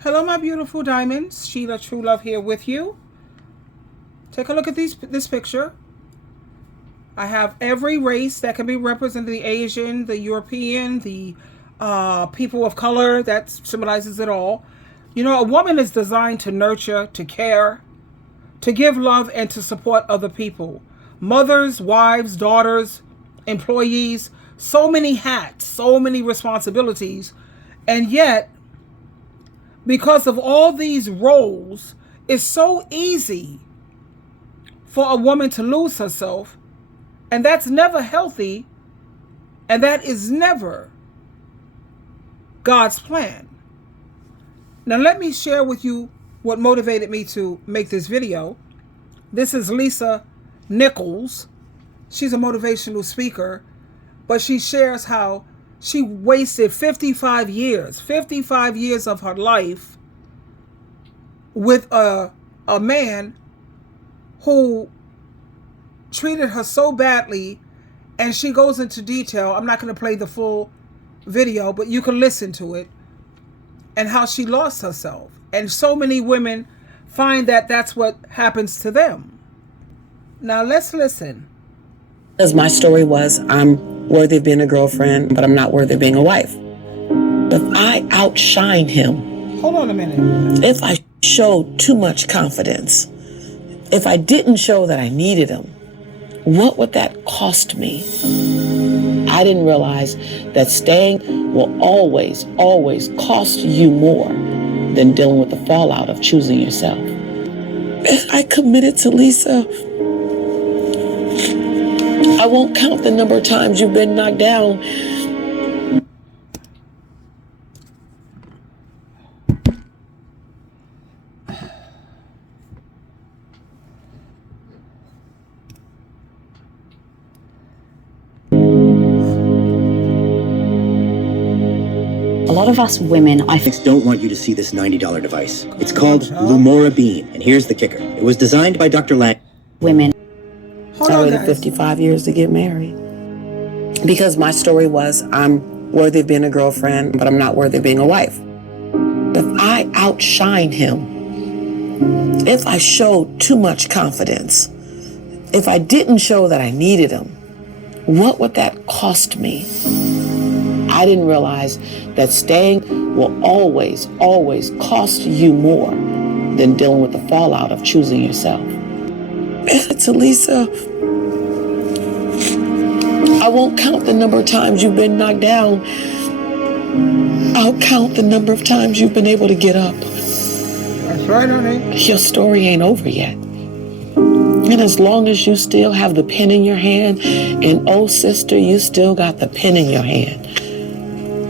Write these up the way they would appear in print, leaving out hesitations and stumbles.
Hello, my beautiful diamonds. SheilaTruelove here with you. Take a look at this picture. I have every race that can be represented: the Asian, the European, the people of color. That symbolizes it all. You know, a woman is designed to nurture, to care, to give love, and to support other people. Mothers, wives, daughters, employees, so many hats, so many responsibilities. And yet, because of all these roles, it's so easy for a woman to lose herself, and that's never healthy, and that is never God's plan. Now let me share with you what motivated me to make this video. This is Lisa Nichols. She's a motivational speaker, but she shares how she wasted 55 years of her life with a man who treated her so badly, and she goes into detail. I'm not going to play the full video, but you can listen to it, and how she lost herself. And so many women find that that's what happens to them. Now let's listen. As my story was, I'm worthy of being a girlfriend, but I'm not worthy of being a wife. If I outshine him, Hold on a minute. if I showed too much confidence, if I didn't show that I needed him, what would that cost me? I didn't realize that staying will always, always cost you more than dealing with the fallout of choosing yourself. If I committed to Lisa, I won't count the number of times you've been knocked down. A lot of us women, I don't want you to see this $90 device. It's called Lumora Beam, and here's the kicker. It was designed by Dr. Lang. women. I waited 55 years to get married. Because my story was, I'm worthy of being a girlfriend, but I'm not worthy of being a wife. If I outshine him, if I showed too much confidence, if I didn't show that I needed him, what would that cost me? I didn't realize that staying will always, always cost you more than dealing with the fallout of choosing yourself. To Lisa, I won't count the number of times you've been knocked down. I'll count the number of times you've been able to get up. That's right, honey. Your story ain't over yet. And as long as you still have the pen in your hand, and oh sister, you still got the pen in your hand,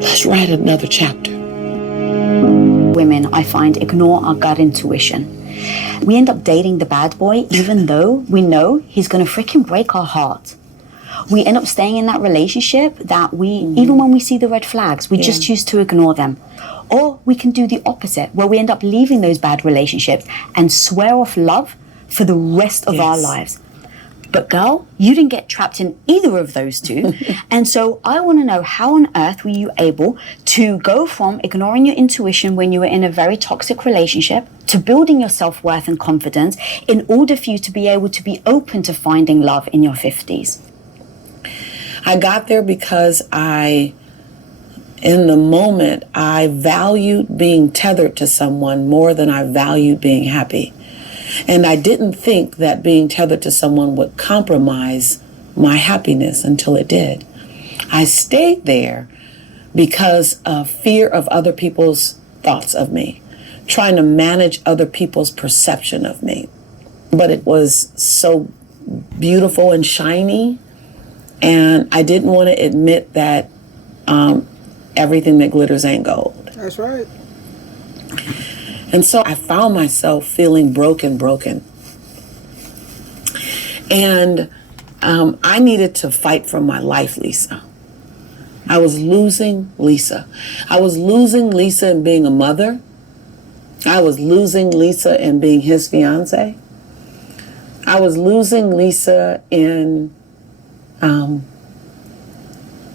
let's write another chapter. Women, I find, ignore our gut intuition. We end up dating the bad boy even though we know he's going to freaking break our heart. We end up staying in that relationship that even when we see the red flags, we just choose to ignore them. Or we can do the opposite, where we end up leaving those bad relationships and swear off love for the rest of our lives. But girl, you didn't get trapped in either of those two. And so I want to know, how on earth were you able to go from ignoring your intuition when you were in a very toxic relationship to building your self-worth and confidence in order for you to be able to be open to finding love in your 50s? I got there because in the moment, I valued being tethered to someone more than I valued being happy. And I didn't think that being tethered to someone would compromise my happiness until it did. I stayed there because of fear of other people's thoughts of me, trying to manage other people's perception of me. But it was so beautiful and shiny, and I didn't want to admit that everything that glitters ain't gold. That's right. And so I found myself feeling broken. And I needed to fight for my life, Lisa. I was losing Lisa. I was losing Lisa in being a mother. I was losing Lisa in being his fiance. I was losing Lisa in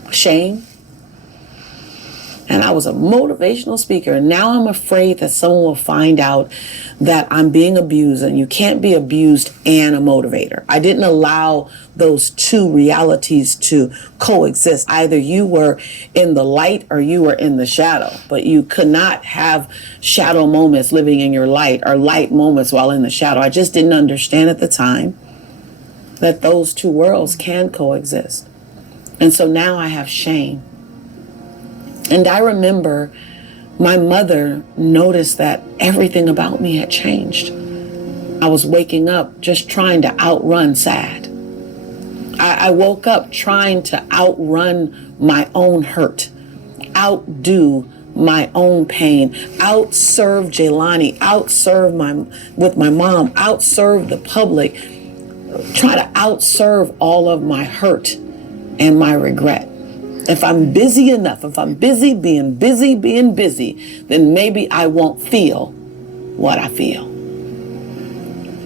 shame. and I was a motivational speaker. And now I'm afraid that someone will find out that I'm being abused, and you can't be abused and a motivator. I didn't allow those two realities to coexist. Either you were in the light or you were in the shadow, but you could not have shadow moments living in your light or light moments while in the shadow. I just didn't understand at the time that those two worlds can coexist. And so now I have shame. And I remember my mother noticed that everything about me had changed. I was waking up just trying to outrun sad. I woke up trying to outrun my own hurt, outdo my own pain, outserve Jaylani, outserve with my mom, outserve the public, try to outserve all of my hurt and my regret. If I'm busy enough, if I'm busy, being busy, then maybe I won't feel what I feel.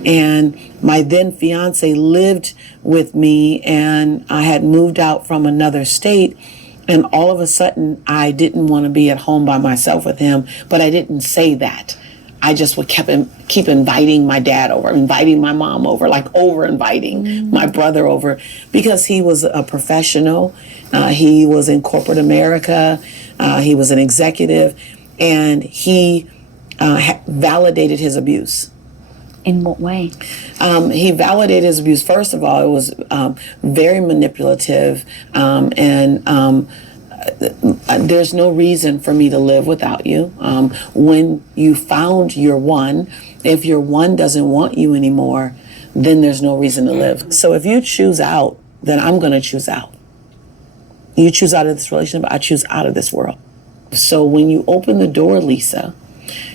And my then fiance lived with me, and I had moved out from another state. And all of a sudden, I didn't want to be at home by myself with him, but I didn't say that. I just would keep inviting my dad over, inviting my mom over, like over-inviting my brother over, because he was a professional. He was in corporate America. He was an executive, and he validated his abuse. In what way? He validated his abuse. First of all, it was very manipulative, and there's no reason for me to live without you. When you found your one, if your one doesn't want you anymore, then there's no reason to live. So if you choose out, then I'm going to choose out. You choose out of this relationship, I choose out of this world. So when you open the door, Lisa,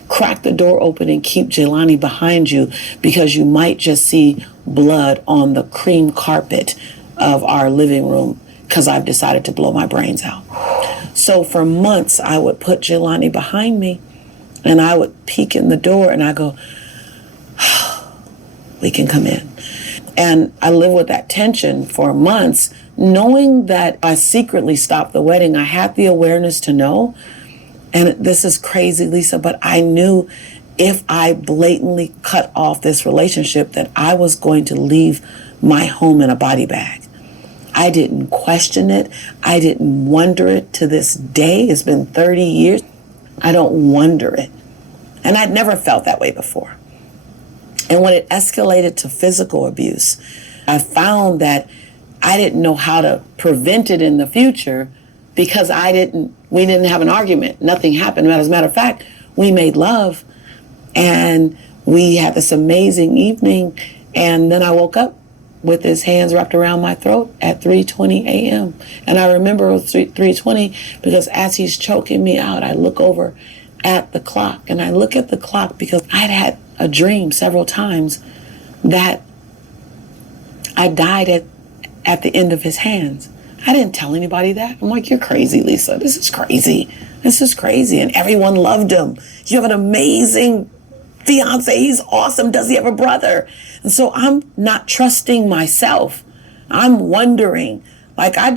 crack the door open and keep Jaylani behind you, because you might just see blood on the cream carpet of our living room because I've decided to blow my brains out. So for months, I would put Jaylani behind me, and I would peek in the door and I go, we can come in. And I lived with that tension for months, knowing that I secretly stopped the wedding. I had the awareness to know. And this is crazy, Lisa, but I knew if I blatantly cut off this relationship that I was going to leave my home in a body bag. I didn't question it. I didn't wonder it to this day. It's been 30 years. I don't wonder it. And I'd never felt that way before. And when it escalated to physical abuse, I found that I didn't know how to prevent it in the future, because we didn't have an argument. Nothing happened. As a matter of fact, we made love, and we had this amazing evening. And then I woke up with his hands wrapped around my throat at 3:20 a.m. And I remember it was 3:20 because as he's choking me out, I look over at the clock. And I look at the clock because I'd had a dream several times that I died at the end of his hands. I didn't tell anybody that. I'm like, you're crazy, Lisa. This is crazy. This is crazy. And everyone loved him. You have an amazing fiance. He's awesome. Does he have a brother? And so I'm not trusting myself. I'm wondering, like, I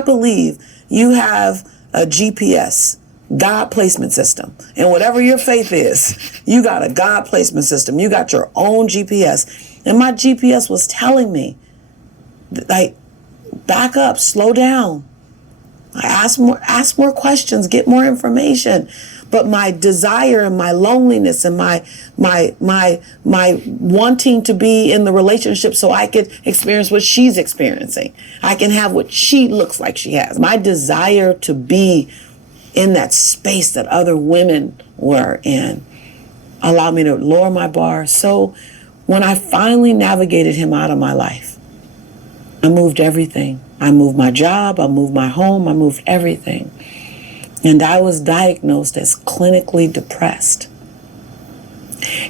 believe you have a GPS, God placement system. And whatever your faith is, you got a God placement system. You got your own GPS. And my GPS was telling me, like, back up, slow down. I ask more questions, get more information. But my desire and my loneliness and my wanting to be in the relationship so I could experience what she's experiencing. I can have what she looks like she has. My desire to be in that space that other women were in allowed me to lower my bar. So when I finally navigated him out of my life, I moved everything. I moved my job, I moved my home, I moved everything. And I was diagnosed as clinically depressed.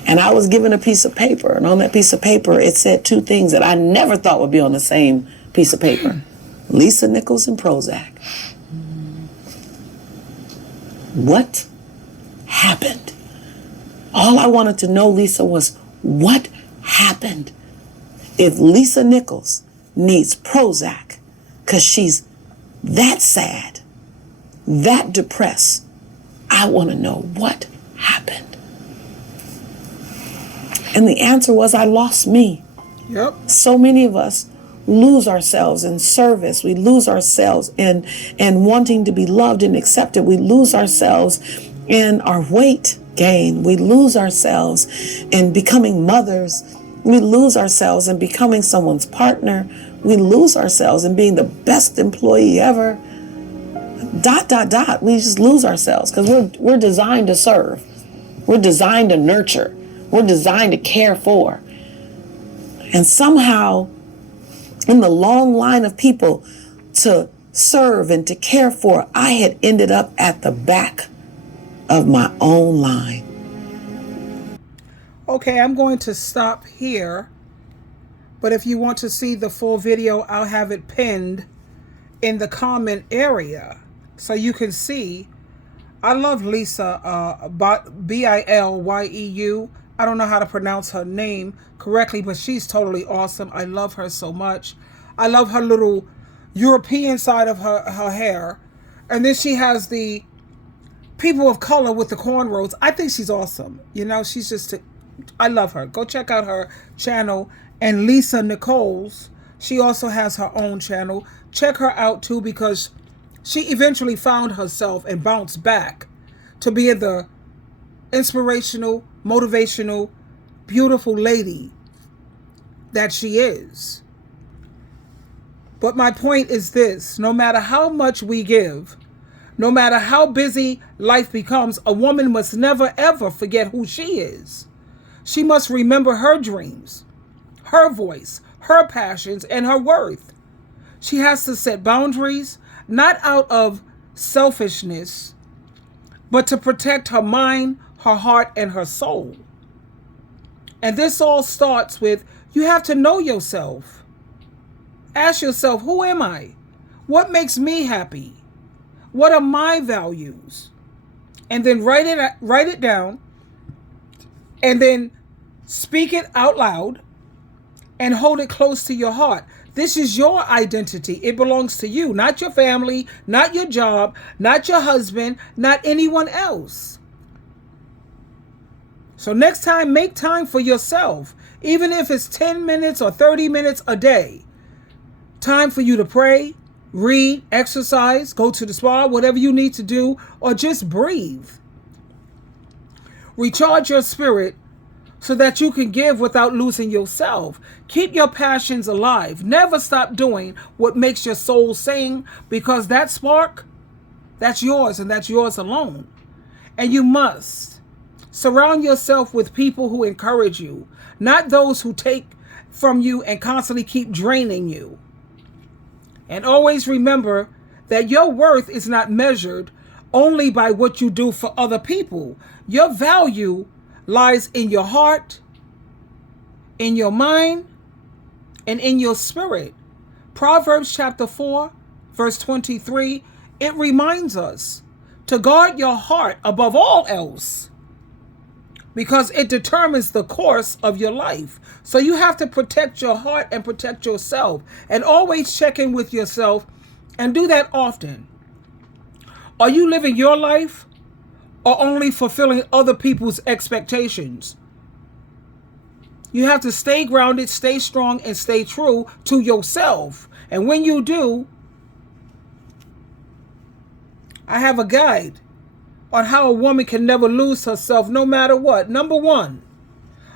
And I was given a piece of paper, and on that piece of paper, it said two things that I never thought would be on the same piece of paper. Lisa Nichols and Prozac. What happened? All I wanted to know, Lisa, was what happened? If Lisa Nichols needs Prozac because she's that sad, that depressed, I want to know what happened. And the answer was, I lost me. Yep. So many of us lose ourselves in service. We lose ourselves in wanting to be loved and accepted. We lose ourselves in our weight gain. We lose ourselves in becoming mothers. We lose ourselves in becoming someone's partner. We lose ourselves in being the best employee ever. ... We just lose ourselves because we're designed to serve. We're designed to nurture. We're designed to care for. And somehow, in the long line of people to serve and to care for, I had ended up at the back of my own line. Okay, I'm going to stop here. But if you want to see the full video, I'll have it pinned in the comment area so you can see. I love Lisa, Bilyeu. I don't know how to pronounce her name correctly, but she's totally awesome. I love her so much. I love her little European side of her hair. And then she has the people of color with the cornrows. I think she's awesome. You know, she's just, I love her. Go check out her channel. And Lisa Nichols, she also has her own channel. Check her out too, because she eventually found herself and bounced back to be the inspirational, motivational, beautiful lady that she is. But my point is this: no matter how much we give, no matter how busy life becomes, a woman must never ever forget who she is. She must remember her dreams, her voice, her passions, and her worth. She has to set boundaries, not out of selfishness, but to protect her mind, her heart, and her soul. And this all starts with, you have to know yourself. Ask yourself, who am I? What makes me happy? What are my values? And then write it down, and then speak it out loud and hold it close to your heart. This is your identity. It belongs to you, not your family, not your job, not your husband, not anyone else. So next time, make time for yourself, even if it's 10 minutes or 30 minutes a day. Time for you to pray, read, exercise, go to the spa, whatever you need to do, or just breathe. Recharge your spirit so that you can give without losing yourself. Keep your passions alive. Never stop doing what makes your soul sing, because that spark, that's yours and that's yours alone. And you must surround yourself with people who encourage you, not those who take from you and constantly keep draining you. And always remember that your worth is not measured only by what you do for other people. Your value lies in your heart, in your mind, and in your spirit. Proverbs chapter 4, verse 23, it reminds us to guard your heart above all else, because it determines the course of your life. So you have to protect your heart and protect yourself, and always check in with yourself, and do that often. Are you living your life, or only fulfilling other people's expectations? You have to stay grounded, stay strong, and stay true to yourself. And when you do, I have a guide on how a woman can never lose herself no matter what. Number one,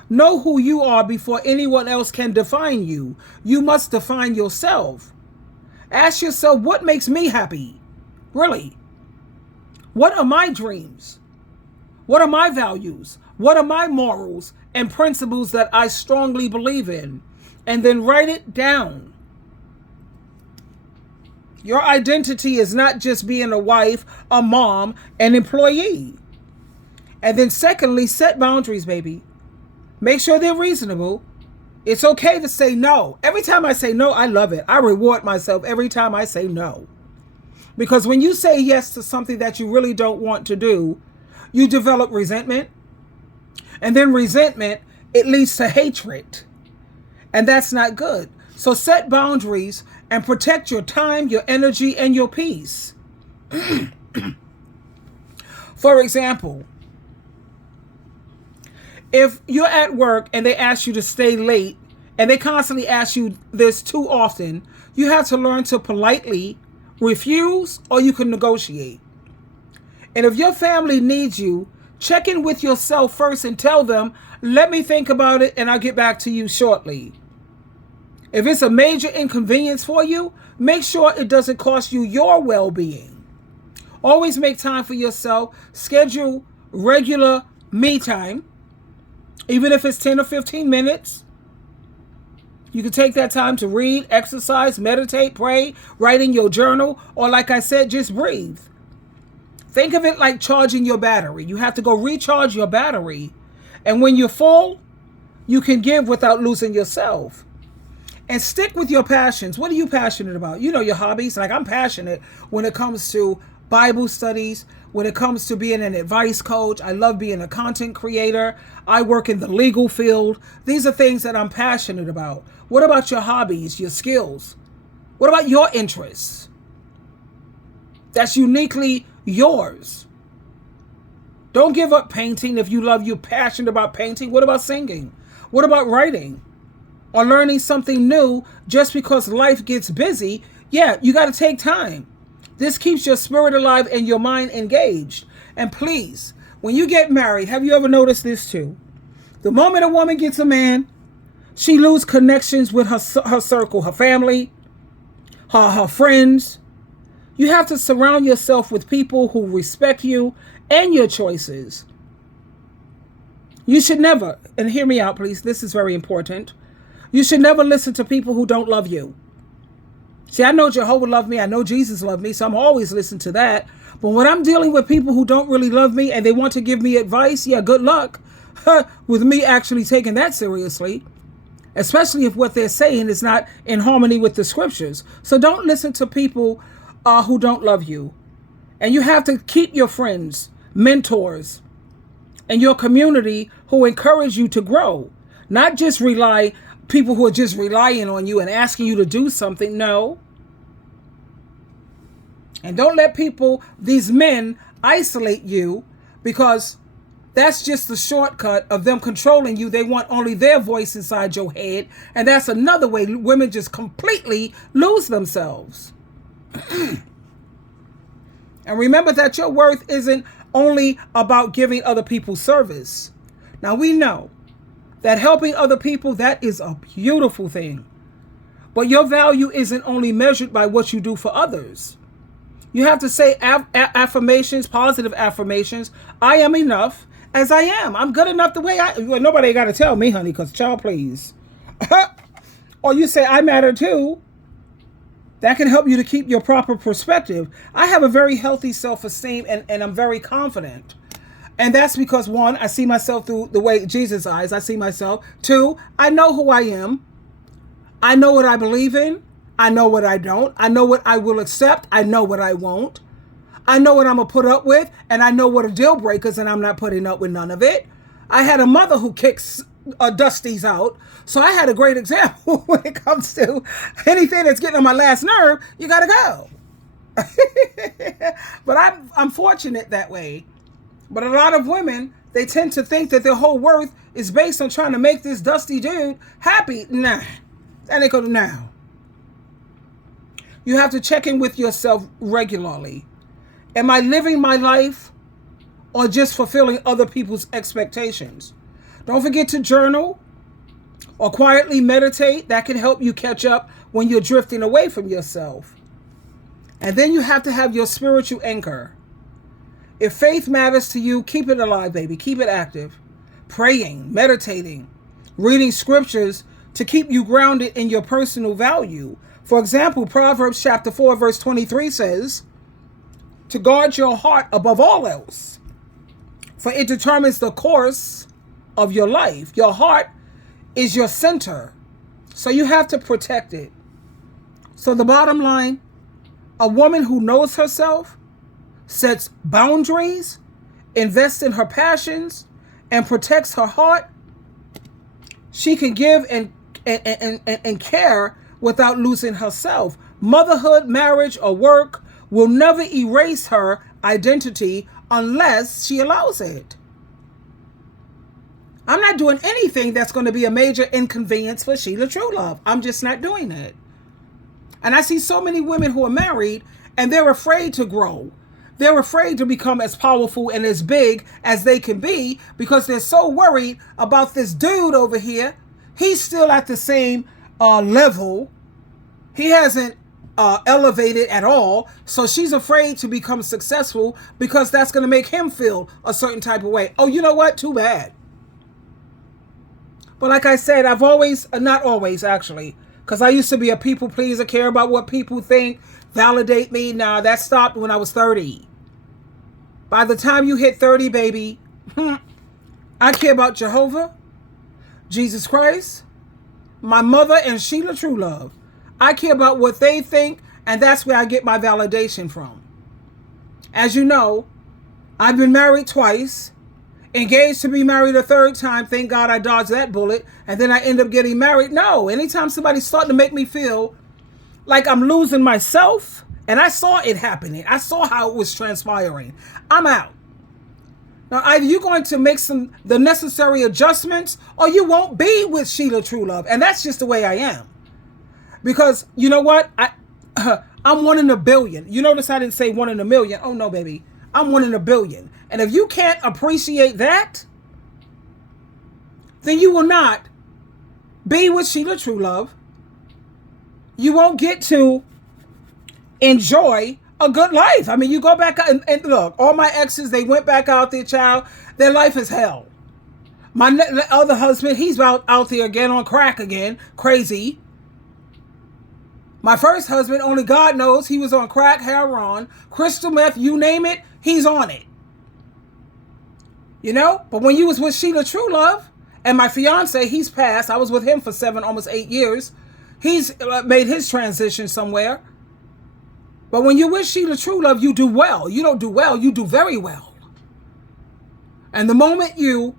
know who you are before anyone else can define you. You must define yourself. Ask yourself, what makes me happy? Really? What are my dreams? What are my values? What are my morals and principles that I strongly believe in? And then write it down. Your identity is not just being a wife, a mom, an employee. And then secondly, set boundaries, baby. Make sure they're reasonable. It's okay to say no. Every time I say no, I love it. I reward myself every time I say no. Because when you say yes to something that you really don't want to do, you develop resentment. And then resentment, it leads to hatred. And that's not good. So set boundaries and protect your time, your energy, and your peace. For example, if you're at work and they ask you to stay late, and they constantly ask you this too often, you have to learn to politely refuse, or you can negotiate. And if your family needs you, check in with yourself first and tell them, let me think about it and I'll get back to you shortly. If it's a major inconvenience for you, make sure it doesn't cost you your well-being. Always make time for yourself. Schedule regular me time, even if it's 10 or 15 minutes. You can take that time to read, exercise, meditate, pray, write in your journal, or like I said, just breathe. Think of it like charging your battery. You have to go recharge your battery. And when you're full, you can give without losing yourself. And stick with your passions. What are you passionate about? You know, your hobbies. Like, I'm passionate when it comes to Bible studies, when it comes to being an advice coach. I love being a content creator. I work in the legal field. These are things that I'm passionate about. What about your hobbies, your skills? What about your interests? That's uniquely yours. Don't give up painting if you're passionate about painting. What about singing? What about writing? Or learning something new just because life gets busy? Yeah, you got to take time. This keeps your spirit alive and your mind engaged. And please, when you get married, have you ever noticed this too? The moment a woman gets a man, she loses connections with her circle, her family, her friends. You have to surround yourself with people who respect you and your choices. You should never, and hear me out please, this is very important. You should never listen to people who don't love you. See, I know Jehovah loved me. I know Jesus loved me. So I'm always listening to that. But when I'm dealing with people who don't really love me and they want to give me advice, yeah, good luck with me actually taking that seriously. Especially if what they're saying is not in harmony with the scriptures. So don't listen to people who don't love you. And you have to keep your friends, mentors, and your community who encourage you to grow. Not just people who are just relying on you and asking you to do something. No. And don't let these men, isolate you, because that's just the shortcut of them controlling you. They want only their voice inside your head. And that's another way women just completely lose themselves. And remember that your worth isn't only about giving other people service. Now we know that helping other people, that is a beautiful thing. But your value isn't only measured by what you do for others. You have to say affirmations, positive affirmations. I am enough as I am. I'm good enough the way well, nobody got to tell me, honey, because child, please. Or you say, I matter too. That can help you to keep your proper perspective. I have a very healthy self-esteem and I'm very confident. And that's because, one, I see myself through the way Jesus' eyes. I see myself. Two, I know who I am. I know what I believe in. I know what I don't. I know what I will accept. I know what I won't. I know what I'm going to put up with. And I know what are deal breakers, and I'm not putting up with none of it. I had a mother who kicks dusties out. So I had a great example when it comes to anything that's getting on my last nerve. You got to go. But I'm fortunate that way. But a lot of women, they tend to think that their whole worth is based on trying to make this dusty dude happy. Nah, that ain't gonna now. You have to check in with yourself regularly. Am I living my life or just fulfilling other people's expectations? Don't forget to journal or quietly meditate. That can help you catch up when you're drifting away from yourself. And then you have to have your spiritual anchor. If faith matters to you, keep it alive, baby. Keep it active. Praying, meditating, reading scriptures to keep you grounded in your personal value. For example, Proverbs chapter 4, verse 23 says, to guard your heart above all else, for it determines the course of your life. Your heart is your center, so you have to protect it. So the bottom line, a woman who knows herself, sets boundaries, invests in her passions, and protects her heart, she can give and care without losing herself. Motherhood, marriage, or work will never erase her identity unless she allows it. I'm not doing anything that's going to be a major inconvenience for SheilaTruelove. I'm just not doing it. And I see so many women who are married and they're afraid to grow. They're afraid to become as powerful and as big as they can be because they're so worried about this dude over here. He's still at the same level. He hasn't elevated at all. So she's afraid to become successful because that's going to make him feel a certain type of way. Oh, you know what? Too bad. But like I said, I've always, not always actually, because I used to be a people pleaser, care about what people think, validate me. Nah, that stopped when I was 30. By the time you hit 30, baby, I care about Jehovah, Jesus Christ, my mother, and SheilaTruelove. I care about what they think, and that's where I get my validation from. As you know, I've been married twice, engaged to be married a third time. Thank God I dodged that bullet, and then I end up getting married. No, anytime somebody's starting to make me feel like I'm losing myself, and I saw it happening. I saw how it was transpiring. I'm out. Now, either you're going to make the necessary adjustments or you won't be with SheilaTruelove. And that's just the way I am. Because you know what? I'm 1 in a billion. You notice I didn't say 1 in a million. Oh, no, baby. I'm 1 in a billion. And if you can't appreciate that, then you will not be with SheilaTruelove. You won't get to enjoy a good life. I mean, you go back out and look, all my exes, they went back out there, child. Their life is hell. My other husband, he's out there again on crack again. Crazy. My first husband, only God knows, he was on crack, heroin, crystal meth, you name it, he's on it. You know? But when you was with SheilaTruelove, and my fiance, he's passed. I was with him for 7, almost 8 years. He's made his transition somewhere. But when you're with SheilaTruelove, you do well. You don't do well, you do very well. And the moment you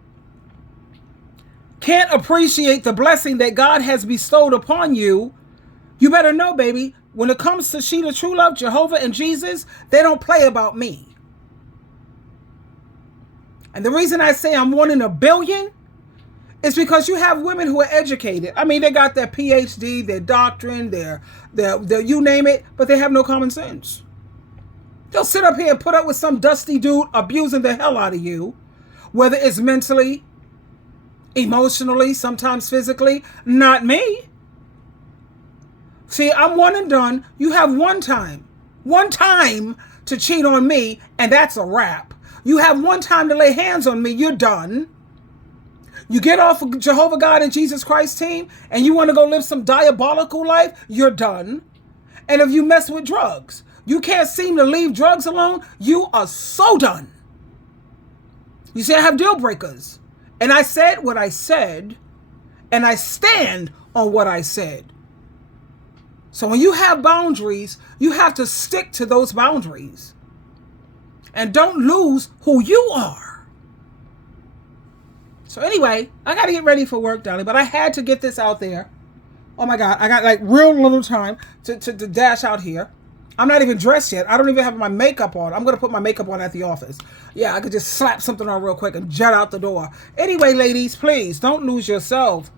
can't appreciate the blessing that God has bestowed upon you, you better know, baby, when it comes to SheilaTruelove, Jehovah, and Jesus, they don't play about me. And the reason I say I'm 1 in a billion is because you have women who are educated. I mean, they got their PhD, their doctrine, their you name it, but they have no common sense. They'll sit up here and put up with some dusty dude abusing the hell out of you, whether it's mentally, emotionally, sometimes physically. Not me. See, I'm one and done. You have one time to cheat on me, and that's a wrap. You have one time to lay hands on me, you're done. You get off of Jehovah God and Jesus Christ team, and you want to go live some diabolical life, you're done. And if you mess with drugs, you can't seem to leave drugs alone, you are so done. You see, I have deal breakers. And I said what I said, and I stand on what I said. So when you have boundaries, you have to stick to those boundaries. And don't lose who you are. So anyway, I got to get ready for work, darling, but I had to get this out there. Oh my God, I got like real little time to dash out here. I'm not even dressed yet. I don't even have my makeup on. I'm going to put my makeup on at the office. Yeah, I could just slap something on real quick and jet out the door. Anyway, ladies, please don't lose yourself.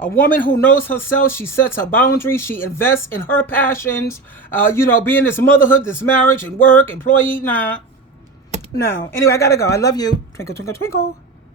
A woman who knows herself, she sets her boundaries, she invests in her passions, being this motherhood, this marriage and work, employee, nah. No. Anyway, I got to go. I love you. Twinkle, twinkle, twinkle.